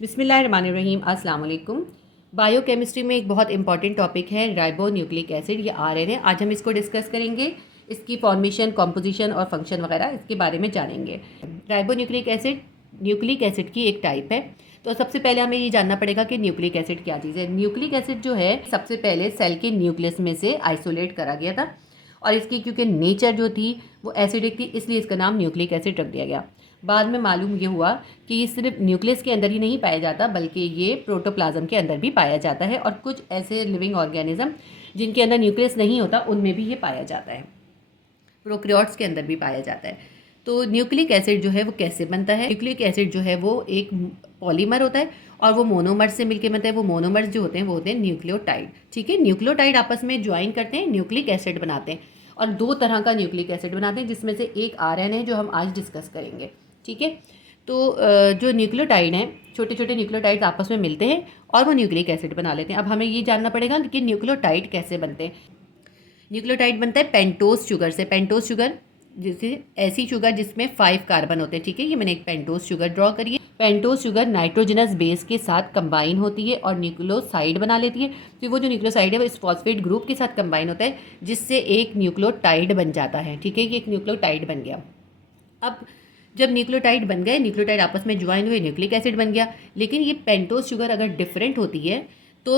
बिस्मिल्लाहिर्रहमानिर्रहीम, अस्सलाम वालेकुम। बायोकेमिस्ट्री में एक बहुत इंपॉर्टेंट टॉपिक है राइबोन्यूक्लिक एसिड या आरएनए। आज हम इसको डिस्कस करेंगे, इसकी फॉर्मेशन, कॉम्पोजिशन और फंक्शन वगैरह इसके बारे में जानेंगे। राइबोन्यूक्लिक एसिड न्यूक्लिक एसिड की एक टाइप है। तो सबसे पहले हमें ये जानना पड़ेगा कि न्यूक्लिक एसिड क्या चीज़ है। न्यूक्लिक एसिड जो है सबसे पहले सेल के न्यूक्लियस में से आइसोलेट करा गया था और इसकी क्योंकि नेचर जो थी वो एसिडिक थी, इसलिए इसका नाम न्यूक्लिक एसिड रख दिया गया। बाद में मालूम ये हुआ कि ये सिर्फ न्यूक्लियस के अंदर ही नहीं पाया जाता, बल्कि ये प्रोटोप्लाज्म के अंदर भी पाया जाता है और कुछ ऐसे लिविंग ऑर्गेनिज्म जिनके अंदर न्यूक्लियस नहीं होता उनमें भी ये पाया जाता है। प्रोकैरियोट्स के अंदर भी पाया जाता है। तो न्यूक्लिक एसिड जो है वो कैसे बनता है? न्यूक्लिक एसिड जो है वो एक पॉलीमर होता है और वो मोनोमर से मिलकर बनता है। वो मोनोमर्स जो होते हैं वो होते हैं न्यूक्लियोटाइड। ठीक है, न्यूक्लियोटाइड आपस में ज्वाइन करते हैं, न्यूक्लिक एसिड बनाते हैं और दो तरह का न्यूक्लिक एसिड बनाते हैं, जिसमें से एक आरएनए है जो हम आज डिस्कस करेंगे। ठीक है, तो जो न्यूक्लियोटाइड हैं, छोटे छोटे न्यूक्लियोटाइड आपस में मिलते हैं और वो न्यूक्लिक एसिड बना लेते हैं। अब हमें ये जानना पड़ेगा कि न्यूक्लियोटाइड कैसे बनते हैं। न्यूक्लियोटाइड बनता है पेंटोज शुगर से। पेंटोज शुगर जैसे ऐसी शुगर जिसमें 5 कार्बन होते हैं। ठीक है, ये मैंने एक पेंटोज शुगर ड्रॉ करी है। पेंटोज शुगर नाइट्रोजनस बेस के साथ कंबाइन होती है और न्यूक्लियोसाइड बना लेती है। फिर वो जो न्यूक्लियोसाइड है वो इस फॉस्फेट ग्रुप के साथ कंबाइन होता है, जिससे एक न्यूक्लियोटाइड बन जाता है। ठीक है, ये एक न्यूक्लियोटाइड बन गया। अब जब न्यूक्लियोटाइड बन गए, न्यूक्लियोटाइड आपस में ज्वाइन हुए, न्यूक्लिक एसिड बन गया। लेकिन ये पेंटोज शुगर अगर डिफरेंट होती है तो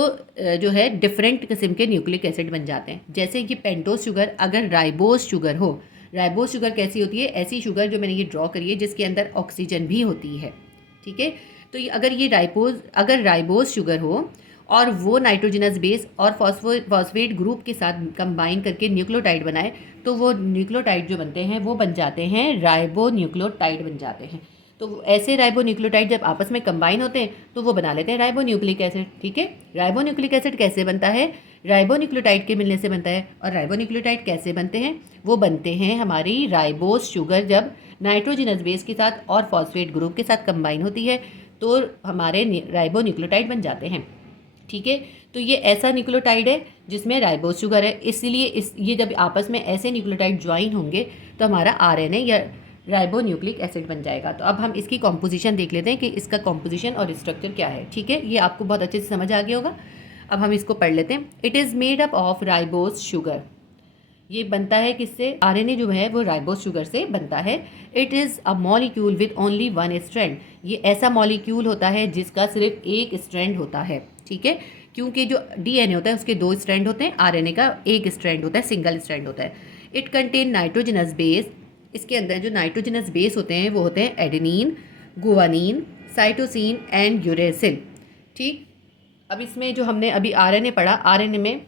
जो है डिफरेंट किस्म के न्यूक्लिक एसिड बन जाते हैं। जैसे कि पेंटोज शुगर अगर राइबोज शुगर हो, राइबोज शुगर कैसी होती है? ऐसी शुगर जो मैंने ये ड्रॉ करी है जिसके अंदर ऑक्सीजन भी होती है। ठीक है, तो ये अगर राइबोज शुगर हो और वो नाइट्रोजनस बेस और फॉस्फेट ग्रुप के साथ कंबाइन करके न्यूक्लियोटाइड बनाए, तो वो न्यूक्लियोटाइड जो बनते हैं वो बन जाते हैं राइबो न्यूक्लियोटाइड बन जाते हैं। तो ऐसे राइबो न्यूक्लियोटाइड जब आपस में कंबाइन होते हैं तो वो बना लेते हैं राइबो न्यूक्लिक एसिड। ठीक है, राइबो न्यूक्लिक एसिड कैसे बनता है? राइबो न्यूक्लियोटाइड के मिलने से बनता है। और राइबो न्यूक्लियोटाइड कैसे बनते हैं? वो बनते हैं हमारी राइबोज शुगर जब नाइट्रोजनस बेस के साथ और फॉस्फेट ग्रुप के साथ कंबाइन होती है तो हमारे राइबो न्यूक्लियोटाइड बन जाते हैं। ठीक है, तो ये ऐसा न्यूक्लियोटाइड है जिसमें राइबोज शुगर है, इसलिए ये जब आपस में ऐसे न्यूक्लियोटाइड ज्वाइन होंगे तो हमारा आरएनए या राइबो न्यूक्लिक एसिड बन जाएगा। तो अब हम इसकी कॉम्पोजिशन देख लेते हैं कि इसका कॉम्पोजिशन और स्ट्रक्चर क्या है। ठीक है, ये आपको बहुत अच्छे से समझ आ गया होगा। अब हम इसको पढ़ लेते हैं। It is made up of ribose sugar. ये बनता है किससे? आरएनए जो है वो राइबोज शुगर से बनता है। It is a molecule with only one strand. ये ऐसा मॉलिक्यूल होता है जिसका सिर्फ एक स्ट्रैंड होता है। ठीक है, क्योंकि जो डीएनए होता है उसके 2 स्ट्रैंड होते हैं, आरएनए का एक स्ट्रैंड होता है, सिंगल स्ट्रैंड होता है। It contain nitrogenous base. इसके अंदर जो नाइट्रोजनस बेस होते हैं वो होते हैं adenine, guanine, cytosine and uracil. ठीक, अब इसमें जो हमने अभी आरएनए पढ़ा, आरएनए में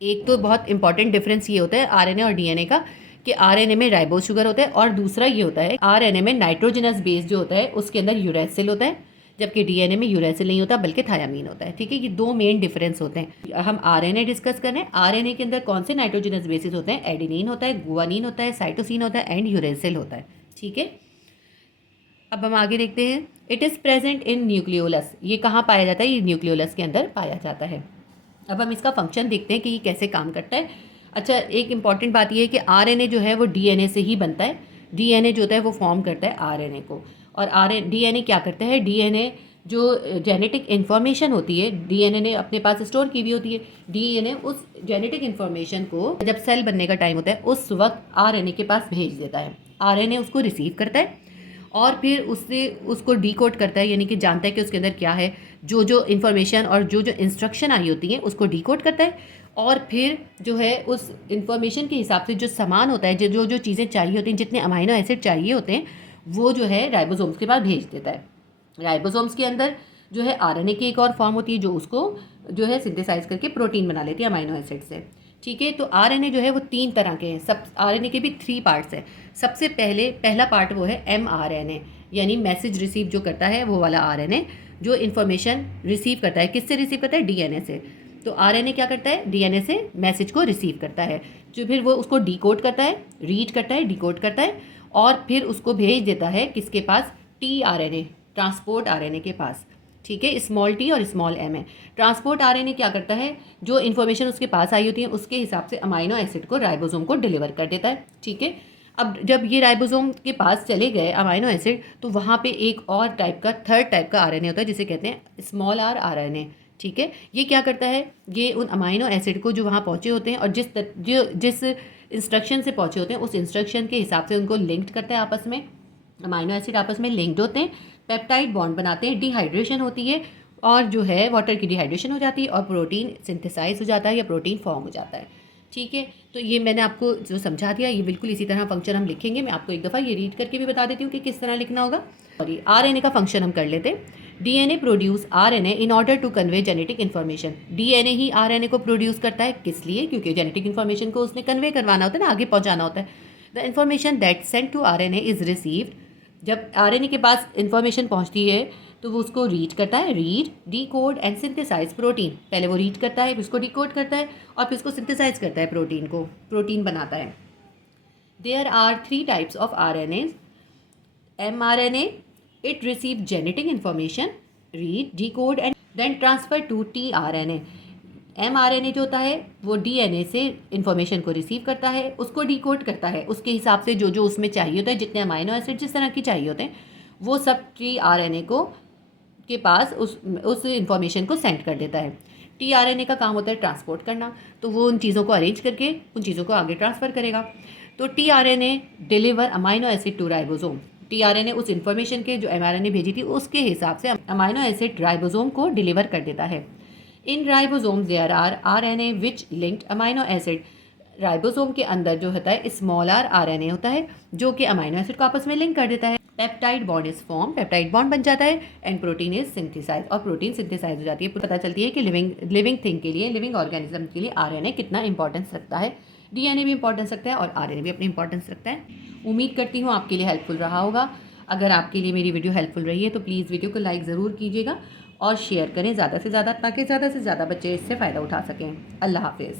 एक तो बहुत इंपॉर्टेंट डिफरेंस ये होता है आरएनए और डीएनए का कि आरएनए में राइबोज शुगर होता है और दूसरा ये होता है आरएनए में नाइट्रोजनस बेस जो होता है उसके अंदर यूरेसिल होता है, जबकि डीएनए में यूरेसिल नहीं होता बल्कि थायामीन होता है। ठीक है, ये 2 मेन डिफरेंस होते हैं। हम आरएनए डिस्कस कर रहे हैं। आरएनए के अंदर कौन से नाइट्रोजनस बेसिस होते हैं? एडेनिन होता है, गुआनिन होता है, साइटोसिन होता है एंड यूरेसिल होता है। ठीक है, अब हम आगे देखते हैं। It is present in nucleolus. ये कहाँ पाया जाता है? ये न्यूक्लियोलस के अंदर पाया जाता है। अब हम इसका फंक्शन देखते हैं कि ये कैसे काम करता है। अच्छा, एक इंपॉर्टेंट बात ये है कि आरएनए जो है वो डीएनए से ही बनता है। डीएनए जो होता है वो फॉर्म करता है आरएनए को। और डीएनए क्या करता है? डीएनए जो जेनेटिक इन्फॉर्मेशन होती है, डीएनए ने अपने पास स्टोर की हुई होती है। डीएनए उस जेनेटिक इन्फॉर्मेशन को जब सेल बनने का टाइम होता है उस वक्त आरएनए के पास भेज देता है। आरएनए उसको रिसीव करता है और फिर उससे उसको डीकोड करता है, यानी कि जानता है कि उसके अंदर क्या है। जो जो इन्फॉर्मेशन और जो जो इंस्ट्रक्शन आई होती हैं उसको डीकोड करता है और फिर जो है उस इन्फॉर्मेशन के हिसाब से जो सामान होता है, जो जो चीज़ें चाहिए होती हैं, जितने अमाइनो एसिड चाहिए होते हैं, वो जो है राइबोसोम्स के पास भेज देता है। राइबोसोम्स के अंदर जो है आरएनए की एक और फॉर्म होती है जो उसको जो है सिंथेसाइज करके प्रोटीन बना लेती है अमाइनो एसिड से। ठीक है, तो आरएनए जो है वो 3 तरह के हैं। सब आरएनए के भी 3 पार्ट्स हैं। सबसे पहला पार्ट वो है एमआरएनए, यानी मैसेज रिसीव जो करता है वो वाला आरएनए, जो इन्फॉर्मेशन रिसीव करता है। किससे रिसीव करता है? डीएनए से। तो आरएनए क्या करता है? डीएनए से मैसेज को रिसीव करता है, जो फिर वो उसको डिकोड करता है, रीड करता है, डिकोड करता है और फिर उसको भेज देता है किसके पास? टीआरएनए, ट्रांसपोर्ट आरएनए के पास। ठीक है, स्मॉल टी और स्मॉल एम है। ट्रांसपोर्ट आरएनए क्या करता है? जो इन्फॉर्मेशन उसके पास आई होती है उसके हिसाब से अमाइनो एसिड को राइबोसोम को डिलीवर कर देता है। ठीक है, अब जब ये राइबोसोम के पास चले गए अमाइनो एसिड, तो वहाँ पे एक और टाइप का, थर्ड टाइप का आरएनए होता है जिसे कहते हैं स्मॉल आर आरएनए। ठीक है, ये क्या करता है, ये उन अमाइनो एसिड को जो वहाँ पहुँचे होते हैं और जिस इंस्ट्रक्शन से पहुँचे होते हैं उस इंस्ट्रक्शन के हिसाब से उनको लिंक्ड करता है आपस में। अमाइनो एसिड आपस में लिंक्ड होते हैं, पेप्टाइड बॉन्ड बनाते हैं, डिहाइड्रेशन होती है और जो है वाटर की डिहाइड्रेशन हो जाती है और प्रोटीन सिंथेसाइज हो जाता है या प्रोटीन फॉर्म हो जाता है। ठीक है, तो ये मैंने आपको जो समझा दिया, ये बिल्कुल इसी तरह फंक्शन हम लिखेंगे। मैं आपको एक दफ़ा ये रीड करके भी बता देती हूँ कि किस तरह लिखना होगा। सॉरी, आरएनए का फंक्शन हम कर लेते हैं। DNA produce RNA in order to convey genetic information. DNA ही आरएनए को प्रोड्यूस करता है, किस लिए? क्योंकि जेनेटिक इन्फॉर्मेशन को उसने कन्वे करवाना होता है ना, आगे पहुँचाना होता है। The information that sent to RNA is received. जब आरएनए के पास इन्फॉर्मेशन पहुँचती है तो वो उसको रीड करता है, read, decode and synthesise protein. पहले वो रीड करता है, फिर उसको डीकोड करता है और फिर उसको सिंथेसाइज करता है, प्रोटीन को, प्रोटीन बनाता है। There are 3 types of RNA. mRNA, it receive genetic information, read, decode and then transfer to tRNA। mRNA जो होता है वो डीएनए से इन्फॉर्मेशन को रिसीव करता है, उसको डीकोड करता है, उसके हिसाब से जो जो उसमें चाहिए होता है, जितने अमाइनो एसिड जिस तरह की चाहिए होते हैं, वो सब tRNA को के पास उस इंफॉर्मेशन को सेंड कर देता है। tRNA का काम होता है ट्रांसपोर्ट करना, तो वो उन चीज़ों को अरेंज करके उन चीज़ों को आगे ट्रांसफ़र करेगा। तो tRNA deliver amino acid to ribosome. tRNA उस इन्फॉर्मेशन के जो mRNA भेजी थी उसके हिसाब से अमाइनो एसिड राइबोसोम को डिलीवर कर देता है। In ribosome there are RNA which linked amino acid. Ribosome के अंदर जो होता है स्मॉल आर आरएनए होता है जो कि अमाइनो एसिड को आपस में लिंक कर देता है। Peptide bond is form, peptide bond बन जाता है एंड प्रोटीन इज सिंथेसाइज, और प्रोटीन सिंथेसाइज हो जाती है। पता चलती है कि लिविंग थिंग के लिए, लिविंग ऑर्गेनिज्म के लिए आरएनए कितना इंपॉर्टेंस रखता है। डीएनए भी इंपॉर्टेंस रखता है और आरएनए भी अपनी इंपॉर्टेंस रखता है। उम्मीद करती हूँ आपके लिए हेल्पफुल रहा होगा। अगर आपके लिए मेरी वीडियो हेल्पफुल रही है तो प्लीज़ वीडियो को लाइक ज़रूर कीजिएगा और शेयर करें ज़्यादा से ज़्यादा, ताकि ज़्यादा से ज़्यादा बच्चे इससे फ़ायदा उठा सकें। अल्लाह हाफिज़।